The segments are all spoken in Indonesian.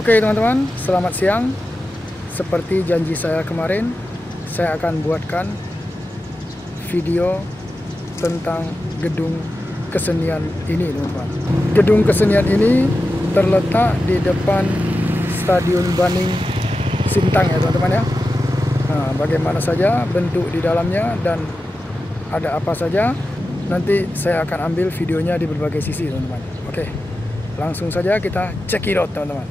Oke teman-teman, selamat siang. Seperti janji saya kemarin, saya akan buatkan video tentang gedung kesenian ini teman-teman. Gedung kesenian ini terletak di depan Stadion Baning Sintang ya teman-teman ya. Nah, bagaimana saja bentuk di dalamnya dan ada apa saja, nanti saya akan ambil videonya di berbagai sisi teman-teman. Oke, langsung saja kita check it out teman-teman.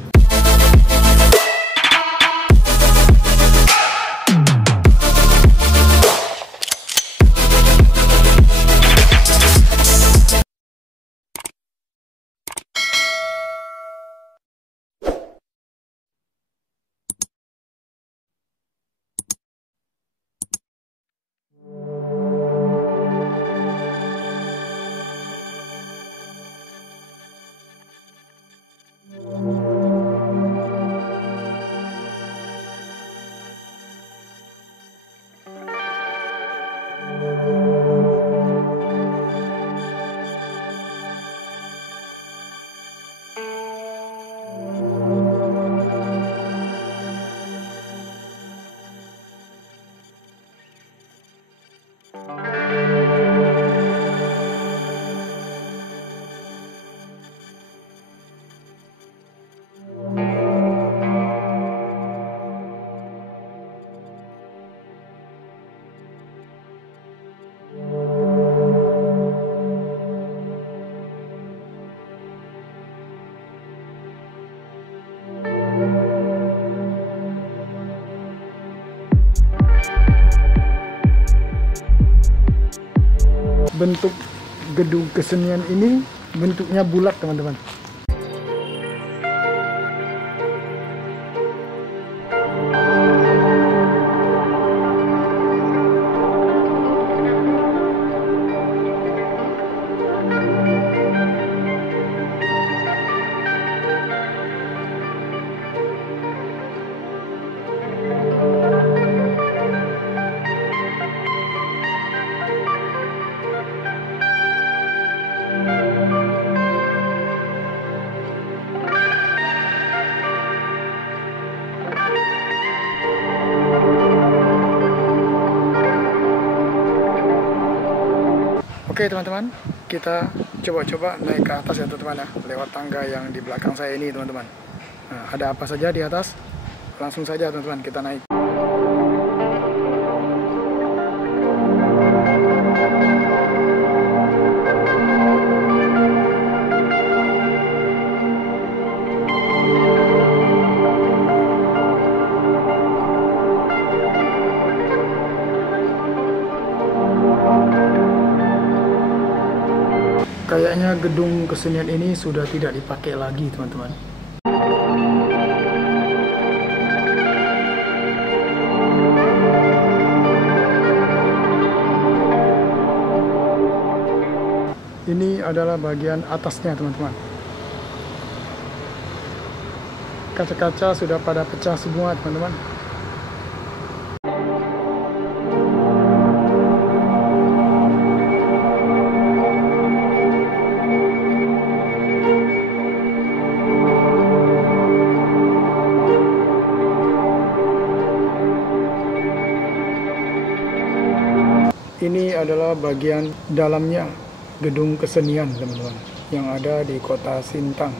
Bentuk gedung kesenian ini bentuknya bulat teman-teman. Oke teman-teman, kita coba-coba naik ke atas ya teman-teman ya, lewat tangga yang di belakang saya ini teman-teman. Nah, ada apa saja di atas? Langsung saja teman-teman kita naik. Kayaknya gedung kesenian ini sudah tidak dipakai lagi teman-teman. Ini adalah bagian atasnya teman-teman. Kaca-kaca sudah pada pecah semua teman-teman. Ini adalah bagian dalamnya gedung kesenian teman-teman yang ada di kota Sintang.